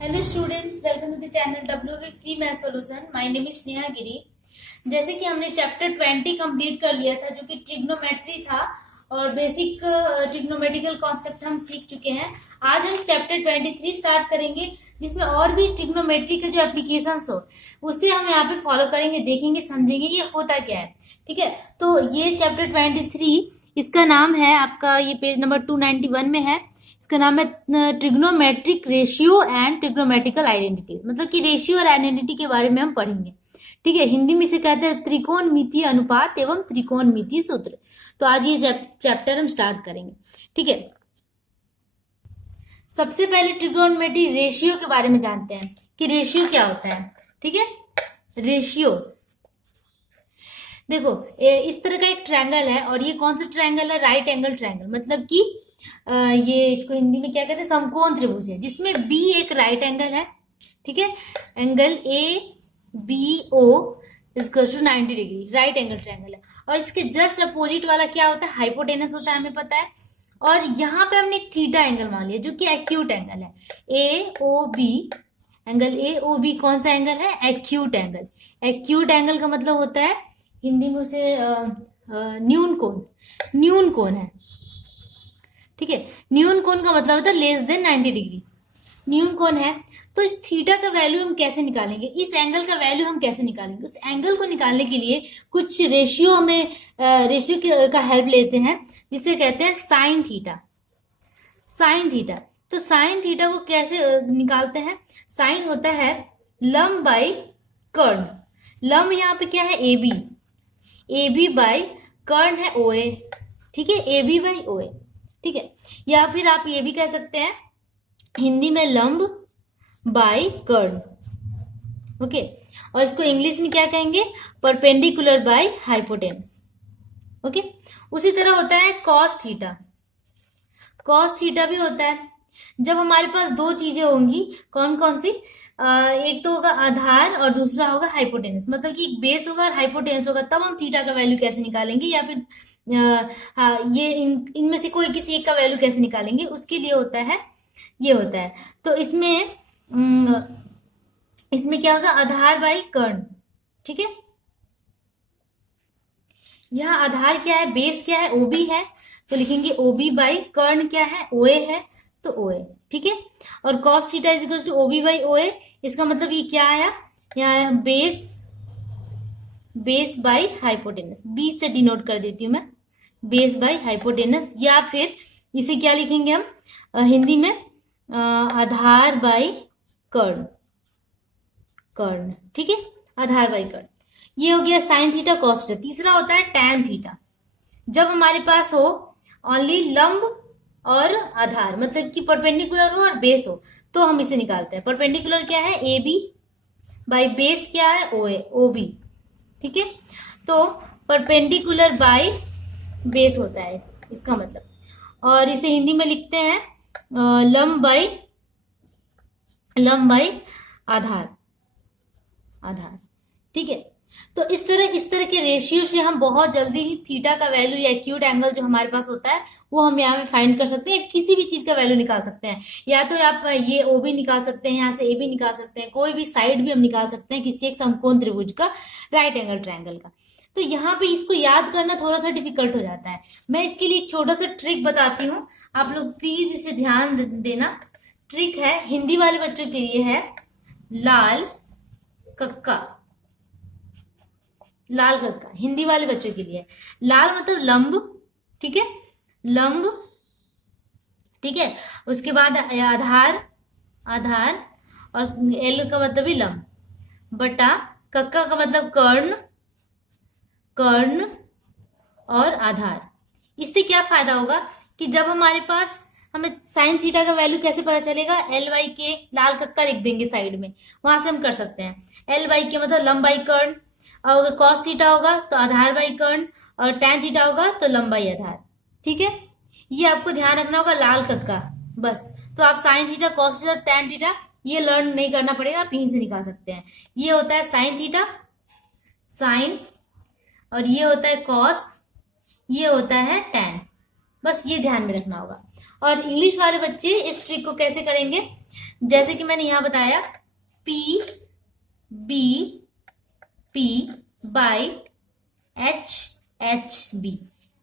Hello students, welcome to the channel WV free math solution. My name is Sneha Giri. जैसे कि हमने chapter 20 complete कर लिया था, जो कि ट्रिग्नोमेट्री था और बेसिक ट्रिग्नोमेट्रिकल कॉन्सेप्ट हम सीख चुके हैं। आज हम चैप्टर 23 स्टार्ट करेंगे, जिसमें और भी ट्रिग्नोमेट्री के जो एप्लीकेशंस हो उससे हम यहाँ पे फॉलो करेंगे, देखेंगे, समझेंगे ये होता क्या है। ठीक है, तो ये चैप्टर 23, इसका नाम है आपका, ये पेज नंबर 291 में है। इसका नाम है trigonometric ratio and trigonometrical identity, मतलब कि रेशियो और आइडेंटिटी के बारे में हम पढ़ेंगे। ठीक है, हिंदी में इसे कहते हैं त्रिकोणमितीय अनुपात एवं त्रिकोणमितीय सूत्र। तो आज ये चैप्टर हम स्टार्ट करेंगे। ठीक है, सबसे पहले ट्रिग्नोमेट्री रेशियो के बारे में जानते हैं कि रेशियो क्या होता है। ठीक है, रेशियो देखो, इस तरह का एक ट्रायंगल है और ये कौन सा ट्रायंगल है? राइट एंगल ट्रायंगल, मतलब कि ये इसको हिंदी में क्या कहते हैं? समकोण त्रिभुज है, जिसमें बी एक राइट एंगल है। ठीक है, angle ABO equals to 90 degree, right angle triangle है। और इसके जस्ट अपोजिट वाला क्या होता है? हाइपोटेनस होता है, हमें पता है। और यहाँ पे हमने एक थीटा एंगल मान लिया, जो कि एक्यूट एंगल है। AOB, एंगल AOB कौन सा एंगल है? Acute angle. एक्यूट एंगल का मतलब होता है हिंदी में उसे न्यून कोण, न्यून कोण है। ठीक है, न्यून कोण का मतलब होता है लेस देन 90 डिग्री, न्यून कोण है। तो इस थीटा का वैल्यू हम कैसे निकालेंगे? इस एंगल का वैल्यू हम कैसे निकालेंगे? उस एंगल को निकालने के लिए कुछ रेशियो हमें रेशियो का हेल्प लेते हैं, जिसे कहते हैं साइन थीटा। साइन थीटा, तो साइन थीटा को कैसे निकालते हैं? साइन होता है लंब बाई कर्ण। लंब यहाँ पे क्या है? AB, AB बाई कर्ण है OA। ठीक है, AB बाई OA। ठीक है, या फिर आप ये भी कह सकते हैं हिंदी में लंब बाई कर्ण। ओके, और इसको इंग्लिश में क्या कहेंगे? Perpendicular by hypotenuse. ओके, उसी तरह होता है कॉस थीटा। कॉस थीटा भी होता है जब हमारे पास दो चीजें होंगी। कौन कौन सी? एक तो होगा आधार और दूसरा होगा हाइपोटेनस, मतलब कि एक बेस होगा और हाइपोटेनस होगा, तब हम थीटा का वैल्यू कैसे निकालेंगे, या फिर ये इनमें से कोई किसी एक का वैल्यू कैसे निकालेंगे, उसके लिए होता है ये होता है। तो इसमें क्या होगा? आधार बाई कर्ण। ठीक है, यहाँ आधार क्या है, बेस क्या है? OB है, तो लिखेंगे OB बाई कर्ण क्या है? OA है, तो OA। ठीक है, और cos theta is equal to OB by OA। इसका मतलब ये क्या आया? यहाँ आया बेस बाई हाइपोटेनस। B से डिनोट कर देती हूँ मैं, बेस बाई हाइपोटेनस। या फिर इसे क्या लिखेंगे हम हिंदी में? आधार बाई कर्ण, कर्ण। ठीक है, आधार बाई कर्ण। ये हो गया साइन थीटा, कॉस थीटा। तीसरा होता है टैन थीटा। जब हमारे पास हो ओनली लंब और आधार, मतलब कि परपेंडिकुलर हो और बेस हो, तो हम इसे निकालते हैं। परपेंडिकुलर क्या है? AB बाई बेस क्या है? OB। ठीक है, तो परपेंडिकुलर बाई बेस होता है इसका मतलब, और इसे हिंदी में लिखते हैं लंब बाई आधार, आधार। ठीक है, तो इस तरह के रेशियो से हम बहुत जल्दी ही थीटा का वैल्यू या एक्यूट एंगल जो हमारे पास होता है वो हम यहाँ पे फाइंड कर सकते हैं। किसी भी चीज का वैल्यू निकाल सकते हैं, या तो आप ये OB निकाल सकते हैं, यहाँ से AB निकाल सकते हैं, कोई भी साइड भी हम निकाल सकते हैं किसी एक समकोण त्रिभुज का, राइट एंगल ट्रायंगल का। तो यहाँ पे इसको याद करना थोड़ा सा डिफिकल्ट हो जाता है। मैं इसके लिए एक छोटा सा ट्रिक बताती हूँ, आप लोग प्लीज इसे ध्यान देना। ट्रिक है, हिंदी वाले बच्चों के लिए है। लाल कक्का, लाल कक्का हिंदी वाले बच्चों के लिए। लाल मतलब लंब, ठीक है, लंब। ठीक है, उसके बाद आधार, आधार, और L का मतलब भी लंब, बटा कक्का का मतलब कर्ण, कर्ण और आधार। इससे क्या फायदा होगा कि जब हमारे पास, हमें साइन थीटा का वैल्यू कैसे पता चलेगा? L/K, लाल कक्का लिख देंगे साइड में, वहां से हम कर सकते हैं। L/K मतलब लंब बाई कर्ण, और अगर कॉस थीटा होगा तो आधार बाई कर्ण, और टैन थीटा होगा तो लंब बाई आधार। ठीक है, ये आपको ध्यान रखना होगा, लाल कक्का बस। तो आप साइन थीटा, कॉस थीटा और टैन थीटा ये लर्न नहीं करना पड़ेगा, आप यहीं से निकाल सकते हैं। ये होता है साइन थीटा, साइन, और ये होता है कॉस, ये होता है टैन। बस ये ध्यान में रखना होगा। और इंग्लिश वाले बच्चे इस ट्रिक को कैसे करेंगे? जैसे कि मैंने यहाँ बताया P B P by H H B,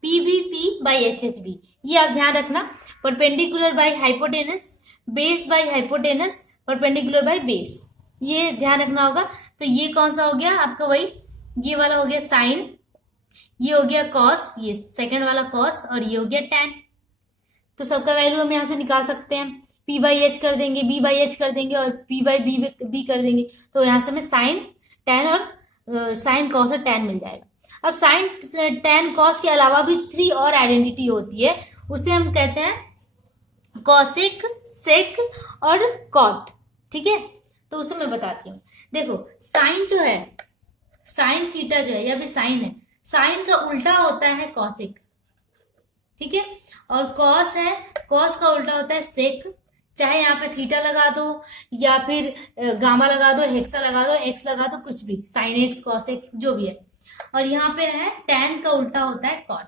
P B P by H H B, ये आप ध्यान रखना। Perpendicular by hypotenuse, base by hypotenuse, perpendicular by base, ये ध्यान रखना होगा। तो ये कौन सा हो गया आपका, वही ये वाला हो गया साइन, ये हो गया कॉस, ये सेकंड वाला कॉस, और ये हो गया टैन। तो सबका वैल्यू हम यहाँ से निकाल सकते हैं, पी बाई एच कर देंगे, बी बाई एच कर देंगे, और पी बाई बी कर देंगे। तो यहाँ से हमें साइन टैन और साइन कॉस और टैन मिल जाएगा। अब साइन टैन कॉस के अलावा भी 3 और आइडेंटिटी होती है, उसे हम कहते हैं कॉसेक, सेक और कॉट। ठीक है, तो उसे मैं बताती हूँ। देखो साइन जो है, साइन थीटा जो है या फिर साइन है, साइन का उल्टा होता है कॉसेक, ठीक है, और कॉस है, कॉस का उल्टा होता है सेक। चाहे यहाँ पे थीटा लगा दो या फिर गामा लगा दो, हेक्सा लगा दो, एक्स लगा दो, कुछ भी, साइन एक्स कॉस एक्स जो भी है। और यहाँ पे है टैन का उल्टा होता है कॉट।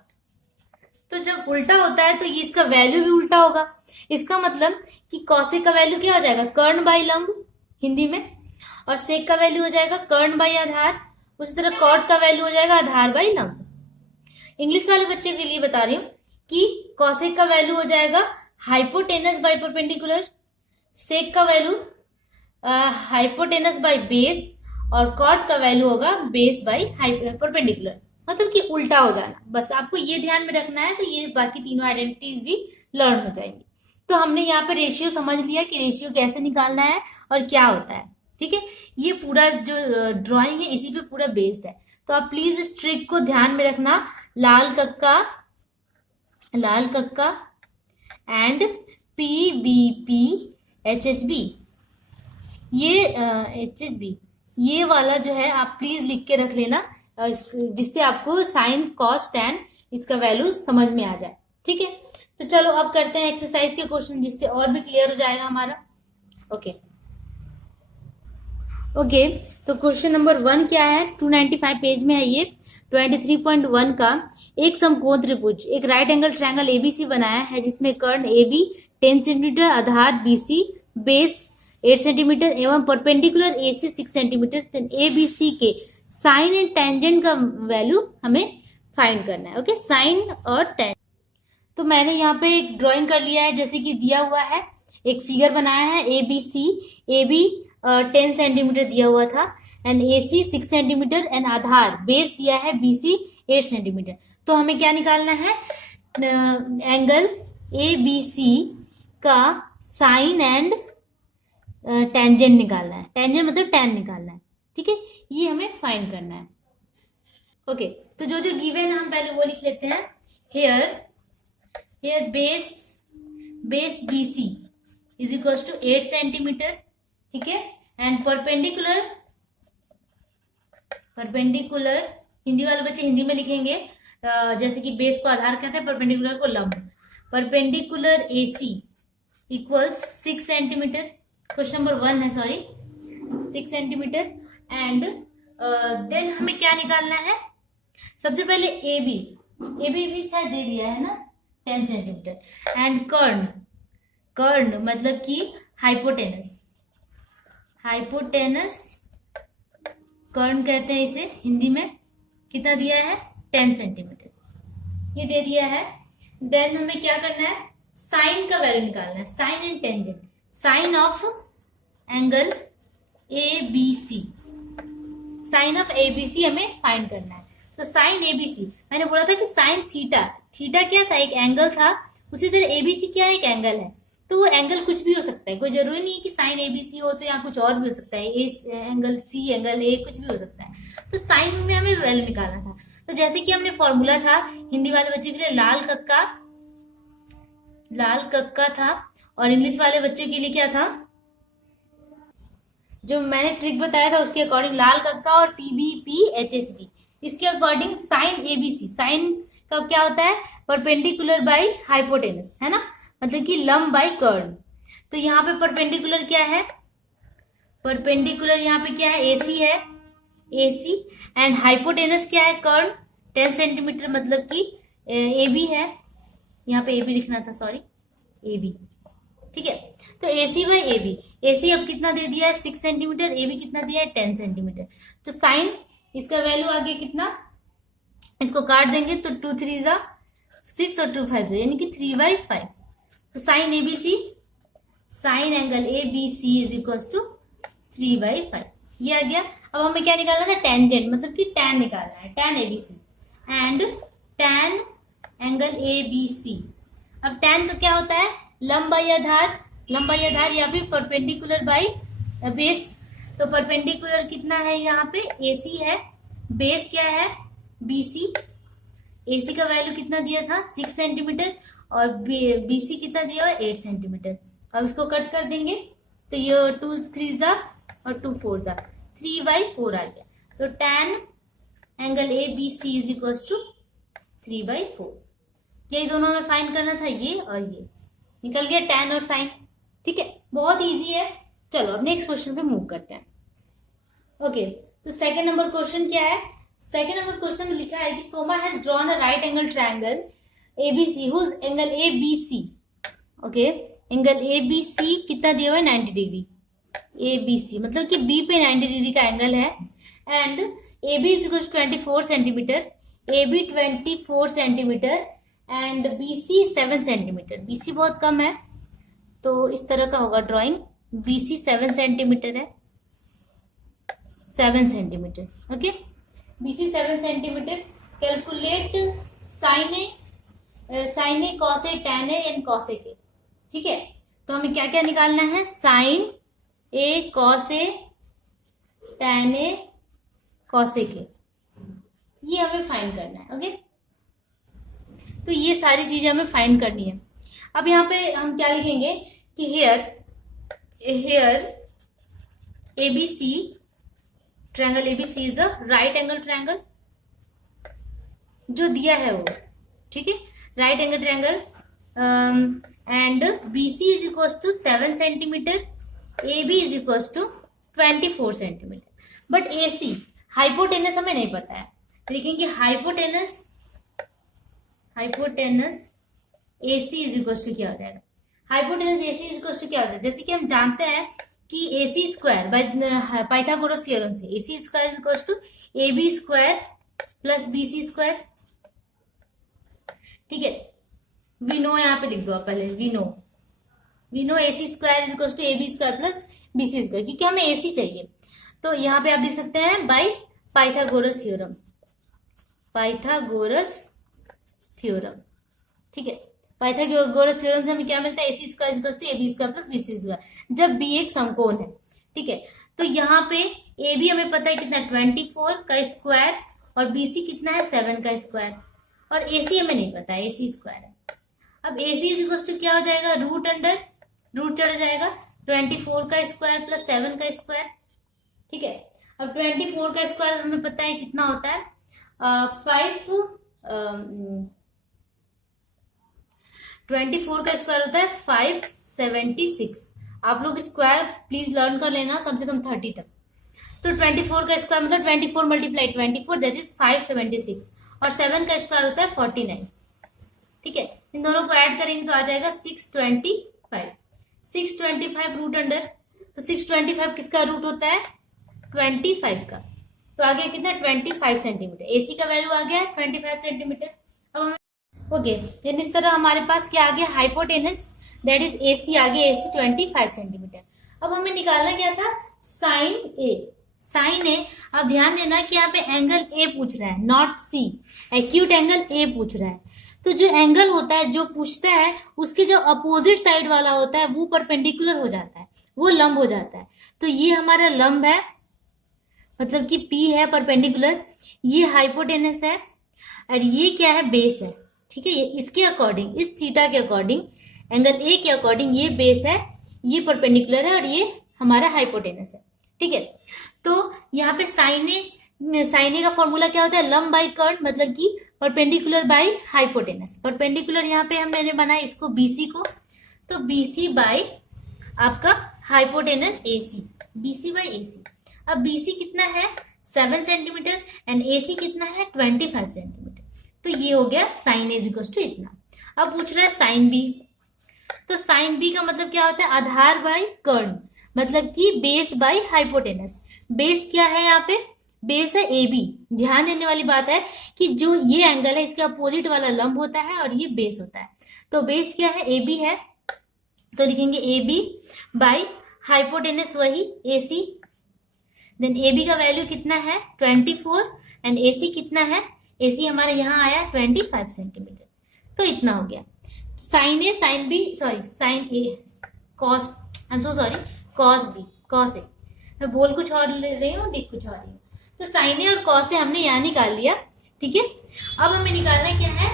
तो जब उल्टा होता है तो ये इसका वैल्यू भी उल्टा होगा। इसका मतलब कि कॉसेक का वैल्यू क्या हो जाएगा, कर्ण बाई लंब हिंदी में, और सेक का वैल्यू हो जाएगा कर्ण बाई आधार। उसी तरह कॉट का वैल्यू हो जाएगा आधार बाई लंब। इंग्लिश वाले बच्चे के लिए बता रही हूँ कि कॉसेक का वैल्यू हो जाएगा हाइपोटेनस बाई परपेंडिकुलर, सेक का वैल्यू हाइपोटेनस बाई बेस, और कॉट का वैल्यू होगा बेस बाई परपेंडिकुलर, मतलब कि उल्टा हो जाना। बस आपको ये ध्यान में रखना है, तो ये बाकी तीनों आइडेंटिटीज भी लर्न हो जाएंगी। तो हमने यहाँ पे रेशियो समझ लिया कि रेशियो कैसे निकालना है और क्या होता है। ठीक है, ये पूरा जो ड्राइंग है इसी पे पूरा बेस्ड है। तो आप प्लीज इस ट्रिक को ध्यान में रखना, लाल कक्का and P B P H H B, ये एच एच बी, ये वाला जो है आप प्लीज लिख के रख लेना, जिससे आपको साइन कॉस टैन इसका वैल्यू समझ में आ जाए। ठीक है, तो चलो अब करते हैं एक्सरसाइज के क्वेश्चन, जिससे और भी क्लियर हो जाएगा हमारा। ओके, तो क्वेश्चन नंबर 1 क्या है, 295 पेज में है ये, 23.1 का। एक समकोण त्रिभुज, एक राइट एंगल ट्रायंगल एबीसी बनाया है, जिसमें कर्ण AB 10 सेंटीमीटर, आधार BC, बेस 8 सेंटीमीटर एवं परपेंडिकुलर AC 6 सेंटीमीटर। ABC के साइन एंड टेंजेंट का वैल्यू हमें फाइंड करना है। ओके, साइन और टेंजेंट। तो मैंने यहाँ पे एक ड्राइंग कर लिया है, जैसे कि दिया हुआ है, एक फिगर बनाया है। ABC, AB 10 सेंटीमीटर दिया हुआ था, and AC 6 centimetre, and Aadhaar base दिया है BC 8 सेंटीमीटर। तो हमें क्या निकालना है, एंगल ABC का साइन एंड टेंजेंट निकालना है। टेंजेंट मतलब टैन निकालना है। ठीक है, ये हमें फाइंड करना है। ओके, तो जो जो गिवन है हम पहले वो लिख लेते हैं। Here base BC is equal to 8 centimetre, ठीक है, एंड परपेंडिकुलर हिंदी वाले बच्चे हिंदी में लिखेंगे, जैसे कि बेस को आधार कहते हैं, परपेंडिकुलर को लंब। Perpendicular AC equals 6 centimetre, question number 1 है, सॉरी, 6 सेंटीमीटर। एंड देन हमें क्या निकालना है, सबसे पहले AB भी शायद दे दिया है ना, 10 सेंटीमीटर, एंड कर्ण मतलब कि हाइपोटेनस कर्ण कहते हैं इसे हिंदी में, कितना दिया है, 10 सेंटीमीटर, ये दे दिया है। देन हमें क्या करना है, साइन का वैल्यू निकालना है, sine and tangent, sine of angle ABC, sine of ABC हमें फाइंड करना है। तो साइन ABC, मैंने बोला था कि साइन थीटा क्या था, एक एंगल था, उसी तरह ABC क्या है, एक एंगल है। तो वो एंगल कुछ भी हो सकता है, कोई जरूरी नहीं है कि साइन ABC हो, तो यहाँ कुछ और भी हो सकता है, एंगल C, एंगल A, कुछ भी हो सकता है। तो साइन में हमें वैल्यू निकालना था। तो जैसे कि हमने फॉर्मूला था हिंदी वाले बच्चे के लिए, लाल कक्का था, और इंग्लिश वाले बच्चे के लिए क्या था, जो मैंने ट्रिक बताया था उसके अकॉर्डिंग लाल कक्का और PBP HHB, इसके अकॉर्डिंग साइन ABC, साइन का क्या होता है, परपेंडिकुलर बाई हाइपोटेनस, है ना, मतलब कि लंब बाई कर्ण। तो यहाँ पे परपेंडिकुलर क्या है, परपेंडिकुलर यहाँ पे क्या है, AC है, AC, एंड हाइपोटेनस क्या है, कर्ण 10 सेंटीमीटर, मतलब कि AB है, यहाँ पे AB लिखना था, सॉरी, AB। ठीक है। तो AC बाई AB, AC अब कितना दे दिया है 6 सेंटीमीटर, AB कितना दिया है 10 सेंटीमीटर। तो साइन इसका वैल्यू आ गया कितना, इसको काट देंगे तो 2 3 जा 6 और 2 5 यानी कि 3/5। तो sine ABC, sine angle ABC is equal to 3/5, ये आ गया। अब हमें क्या निकालना था, टेंजेंट, मतलब कि tan निकालना है, tan ABC and tan angle ABC। अब tan का क्या होता है, लंब बाई आधार, लंब बाई आधार या फिर परपेंडिकुलर बाई बेस। तो परपेंडिकुलर कितना है यहाँ पे AC है, बेस क्या है BC। AC का वैल्यू कितना दिया था 6 सेंटीमीटर और BC कितना दिया हुआ 8 सेंटीमीटर। अब इसको कट कर देंगे तो ये 2 3 जा और 2 4 जा 3/4 आ गया। तो tan angle ABC is equal to 3/4। यही दोनों में फाइंड करना था, ये और ये निकल गया tan और sin। ठीक है, बहुत इजी है। चलो अब नेक्स्ट क्वेश्चन पे मूव करते हैं। ओके, तो सेकंड नंबर क्वेश्चन क्या है, सेकंड नंबर क्वेश्चन में लिखा है कि Soma has drawn a right angle triangle ABC whose angle ABC, okay, angle ABC कितना दिया हुआ है 90 डिग्री। ABC मतलब कि B पे 90 डिग्री का एंगल है and AB is equal to 24 centimetre, AB 24 centimetre and BC 7 centimetre. BC बहुत कम है तो इस तरह का होगा ड्राइंग। BC 7 सेंटीमीटर है, 7 centimetre, okay. BC 7 centimetre. Calculate sine A cos A tan A and cos A के। ठीक है, तो हमें क्या क्या निकालना है, sine A cos A tan A cos A के, ये हमें फाइंड करना है। ओके, तो ये सारी चीजें हमें फाइंड करनी है। अब यहाँ पे हम क्या लिखेंगे कि here ABC, triangle ABC is a right angle triangle, जो दिया है वो, ठीक है, right angle triangle and BC is equal to 7 centimetre, AB is equal to 24 centimetre. But AC hypotenuse हमें नहीं पता है, देखेंगे hypotenuse AC is equal to क्या हो जाएगा, hypotenuse AC is equal to क्या हो जाएगा। जैसे कि हम जानते हैं कि AC square by Pythagoras theorem से AC square is equal to AB square plus BC square. ठीक है, वी नो यहाँ पे लिख दो आप पहले, we know AC square is equal to AB square plus BC square, क्योंकि हमें AC चाहिए। तो यहाँ पे आप लिख सकते हैं बाय पाइथागोरस थ्योरम, ठीक है। पाइथागोरस थ्योरम से हमें क्या मिलता है, AC square equal to AB square plus BC square, जब B एक समकोण है। ठीक है, तो यहाँ पे AB हमें पता है कितना 24 का स्क्वायर और BC कितना है 7 का स्क्वायर, और AC हमें नहीं पता है, AC स्क्वायर है। अब AC इज इक्वल टू क्या हो जाएगा, रूट अंडर रूट चढ़ जाएगा 24 का स्क्वायर प्लस 7 का स्क्वायर। ठीक है, अब 24 का स्क्वायर हमें पता है कितना होता है 24 का स्क्वायर होता है 576। आप लोग स्क्वायर प्लीज लर्न कर लेना कम से कम 30 तक। तो 24 का स्क्वायर मतलब 24 मल्टीप्लाई 24 दैट इज 576 और 7 का स्क्वायर होता है 49। ठीक है, इन दोनों को ऐड करेंगे तो आ जाएगा 625 रूट अंडर, तो 625 किसका रूट होता है 25 का, तो आ गया कितना 25 सेंटीमीटर। AC का वैल्यू आ गया 25 सेंटीमीटर। अब हमें ओके, इस तरह हमारे पास क्या आ गया, हाइपोटेनस दैट इज AC आ गया, AC 25 सेंटीमीटर। अब हमें निकालना क्या था, साइन ए। अब ध्यान देना कि यहाँ पे एंगल A पूछ रहा है, not C, acute angle A पूछ रहा है। तो जो एंगल होता है जो पूछता है उसके जो अपोजिट साइड वाला होता है वो परपेंडिकुलर हो जाता है, वो लंब हो जाता है। तो ये हमारा लंब है, मतलब कि P है परपेंडिकुलर, ये हाइपोटेनस है और ये क्या है, बेस है। ठीक है, इसके अकॉर्डिंग, इस थीटा के अकॉर्डिंग, एंगल A के अकॉर्डिंग ये बेस है, ये परपेंडिकुलर है और ये हमारा हाइपोटेनस है। ठीक है, तो यहाँ पे साइन ए का फॉर्मूला क्या होता है, लंब बाई कर्ड, मतलब कि परपेंडिकुलर बाई हाइपोटेनस। परपेंडिकुलर यहाँ पे हमने बनाया इसको BC को, तो BC बाई आपका hypotenuse AC, BC by AC। अब BC कितना है 7 सेंटीमीटर एंड AC कितना है 25 सेंटीमीटर। तो ये हो गया साइन A इक्वल टू इतना। अब पूछ रहा है साइन B, तो साइन बी का मतलब क्या होता है, आधार बाई कर्ण, मतलब कि बेस बाई हाइपोटेनस। बेस क्या है यहाँ पे, बेस है ए बी। ध्यान देने वाली बात है कि जो ये एंगल है इसके अपोजिट वाला लंब होता है और ये बेस होता है। तो बेस क्या है, ए बी है, तो लिखेंगे ए बी बाई हाइपोटेनस वही ए सी। देन ए बी का वैल्यू कितना है 24 एंड ए सी कितना है, ए सी हमारे यहाँ आया 25 सेंटीमीटर। तो इतना हो गया। Sine A sine B sorry sine A cos I am so sorry cos B cos A, मैं बोल कुछ और ले रही हूँ लिख कुछ और रही हूँ। तो साइन ए और कॉस ए हमने यहाँ निकाल लिया, ठीक है। अब हमें निकालना क्या है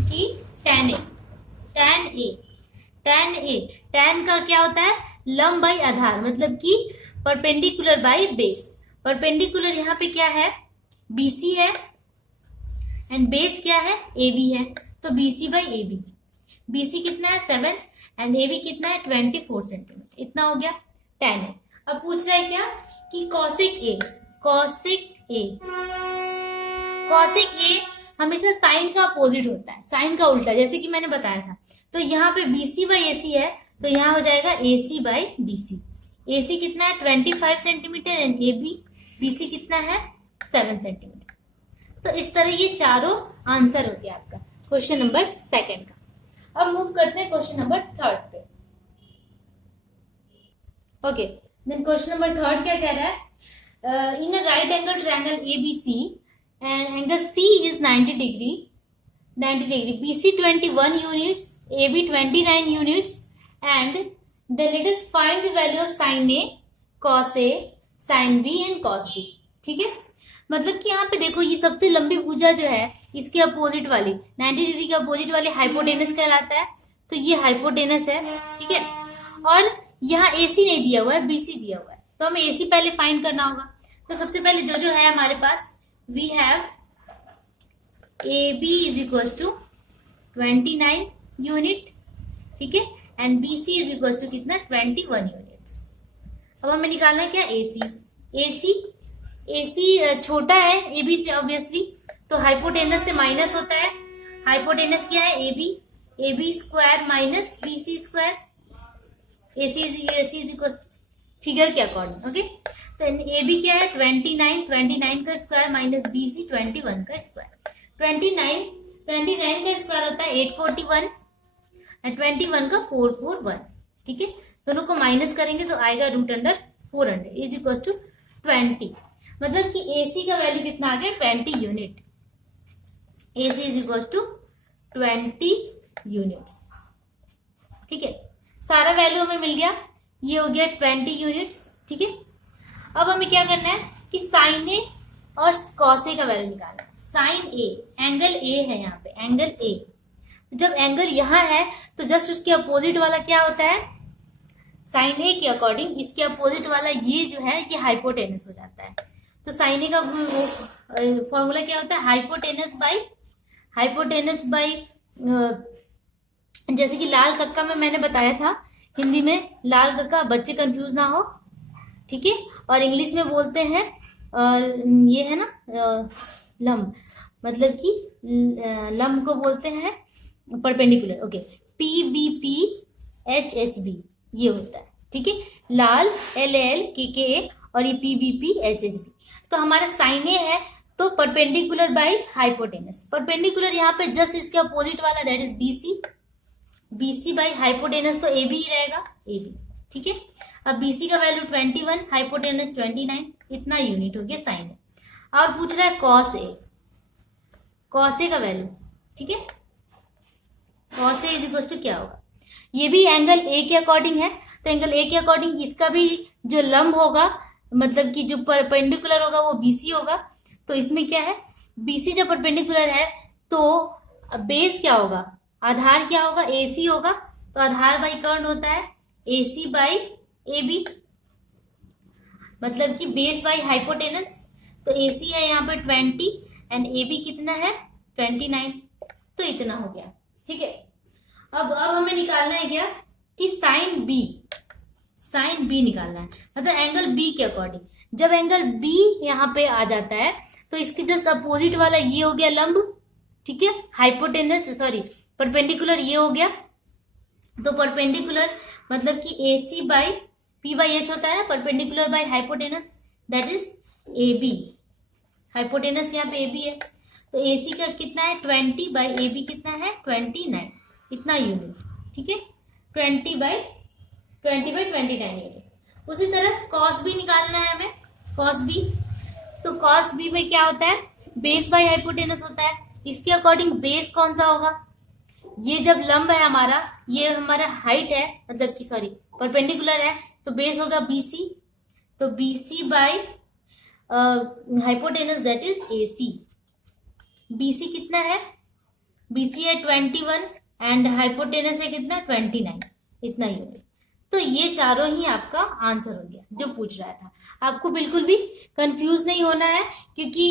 कि tan ए, tan ए, tan ए, tan का क्या होता है, लंब बाई आधार, मतलब कि परपेंडिकुलर बाई बेस। परपेंडिकुलर यहाँ पे क्या है, BC है एंड बेस क्या है, AB है, तो BC बाई AB। BC कितना है 7 एंड AB कितना है 24 सेंटीमीटर। इतना हो गया tan ए। अब पूछ रहा है क्या कि cosec A, cosec A, cosec A हमेशा साइन का अपोजिट होता है, साइन का उल्टा, जैसे कि मैंने बताया था। तो यहाँ पे BC बाई AC है, तो यहाँ हो जाएगा AC बाई BC। AC कितना है 25 सेंटीमीटर एंड BC कितना है 7 सेंटीमीटर। तो इस तरह ये चारों आंसर हो गया आपका क्वेश्चन नंबर 2 का। अब मूव करते हैं क्वेश्चन नंबर 3 पे। ओके, देन क्वेश्चन नंबर 3 क्या कह रहा है, in a right angle triangle ABC and angle C is 90 degree, BC 21 units, AB 29 units, and then let us find the value of sin A, cos A, sin B and cos B। ठीक है, मतलब कि यहाँ पे देखो ये सबसे लंबी भुजा जो है इसके अपोजिट वाली 90 डिग्री के अपोजिट वाली हाइपोटेनस कहलाता है। तो ये हाइपोटेनस है, ठीक है। और यहाँ AC नहीं दिया हुआ है, BC दिया हुआ है, तो हमें AC पहले फाइंड करना होगा। तो सबसे पहले जो है हमारे पास we have AB is equals to 29 unit, ठीक है, and BC is equals to कितना 21 यूनिट्स। अब हमें निकालना क्या, AC छोटा है AB से ऑब्वियसली, तो हाइपोटेनस से माइनस होता है। हाइपोटेनस क्या है AB square minus BC square, AC is equals to figure के अकॉर्डिंग, ओके। तो AB क्या है 29 का स्क्वायर माइनस BC 21 का स्क्वायर। 29 का स्क्वायर होता है 841 और 21 का 441, ठीक है। दोनों को माइनस करेंगे तो आएगा √400 इज इक्वल टू 20। मतलब कि AC का वैल्यू कितना आ गया 20 unit. AC is equal to 20 units, ठीक है। सारा वैल्यू हमें मिल गया, ये हो गया 20 यूनिट्स, ठीक है। अब हमें क्या करना है कि साइन ए और कॉस ए का वैल्यू निकालना है। साइन ए, एंगल ए है यहाँ पे, एंगल ए। जब एंगल यहाँ है तो जस्ट उसके अपोजिट वाला क्या होता है, साइन ए के अकॉर्डिंग इसके अपोजिट वाला ये जो है ये हाइपोटेनस हो जाता है। तो साइन ए का फॉर्मूला क्या होता है, हाइपोटेनस बाई जैसे कि लाल कक्का में मैंने बताया था, हिंदी में लाल कक्का, बच्चे कंफ्यूज ना हो, ठीक है। और इंग्लिश में बोलते हैं ये है ना लंब, मतलब कि लंब को बोलते हैं परपेंडिकुलर, ओके। PBP HHB ये होता है, ठीक है। लाल LL KKA और ये PBP HHB। तो हमारा साइन ए है तो परपेंडिकुलर बाई हाइपोटेनस। परपेंडिकुलर यहाँ पे जस्ट इसके अपोजिट वाला that is BC by hypotenuse, तो AB ही रहेगा, AB, ठीक है। अब BC का वैल्यू 21, हाइपोटेनस 29, इतना यूनिट हो गया साइन ए। और पूछ रहा है कॉस ए का वैल्यू, ठीक है। Cos A is equal to क्या होगा, ये भी एंगल ए के अकॉर्डिंग है, तो एंगल ए के अकॉर्डिंग इसका भी जो लंब होगा, मतलब कि जो परपेंडिकुलर होगा वो BC होगा। तो इसमें क्या है, BC जब परपेंडिकुलर है तो बेस क्या होगा, आधार क्या होगा, AC होगा। तो आधार बाई कर्ण होता है AC बाई AB, मतलब कि बेस बाई हाइपोटेनस। तो AC है यहाँ पे 20 एंड AB कितना है 29, तो इतना हो गया, ठीक है। अब हमें निकालना है क्या कि साइन B निकालना है, मतलब एंगल B के अकॉर्डिंग। जब एंगल B यहाँ पे आ जाता है तो इसके जस्ट अपोजिट वाला ये हो गया लंब, ठीक है, हाइपोटेनस सॉरी परपेंडिकुलर ये हो गया तो परपेंडिकुलर मतलब कि AC by P by H होता है ना, perpendicular by hypotenuse that is AB। Hypotenuse यहाँ पे AB है, तो AC का कितना है 20 बाई AB कितना है 29, इतना यूनिट, ठीक है 20 बाई 29 यूनिट। उसी तरह कॉस बी निकालना है हमें, कॉस बी, तो कॉस बी में क्या होता है बेस बाई हाइपोटेनस होता है। इसके अकॉर्डिंग बेस कौन सा होगा, ये जब लंब है हमारा, ये हमारा हाइट है मतलब कि सॉरी परपेंडिकुलर है, तो बेस होगा BC, तो BC by hypotenuse that is AC। BC कितना है, BC है 21 एंड हाइपोटेनस है कितना 29, इतना ही होगा। तो ये चारों ही आपका आंसर हो गया जो पूछ रहा था। आपको बिल्कुल भी कंफ्यूज नहीं होना है, क्योंकि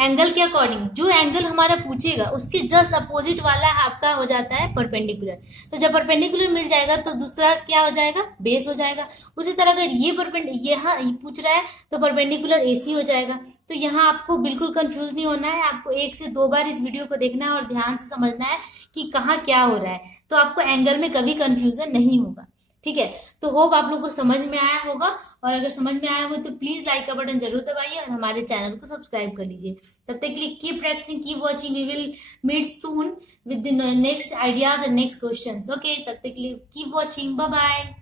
एंगल के अकॉर्डिंग जो एंगल हमारा पूछेगा उसके जस्ट अपोजिट वाला आपका हो जाता है परपेंडिकुलर। तो जब परपेंडिकुलर मिल जाएगा तो दूसरा क्या हो जाएगा बेस हो जाएगा। उसी तरह अगर ये यहाँ पूछ रहा है तो परपेंडिकुलर AC हो जाएगा। तो यहाँ आपको बिल्कुल कंफ्यूज नहीं होना है, आपको 1 से 2 बार इस वीडियो को देखना है और ध्यान से समझना है कि कहाँ क्या हो रहा है, तो आपको एंगल में कभी कंफ्यूजन नहीं होगा, ठीक है। तो होप आप लोग को समझ में आया होगा, और अगर समझ में आया हो तो प्लीज लाइक का बटन जरूर दबाइए और हमारे चैनल को सब्सक्राइब कर लीजिए। तब तक के लिए keep practising, keep watching, we will meet soon with the next ideas and next questions. Okay, तब तक के लिए कीप वॉचिंग, बाय बाय।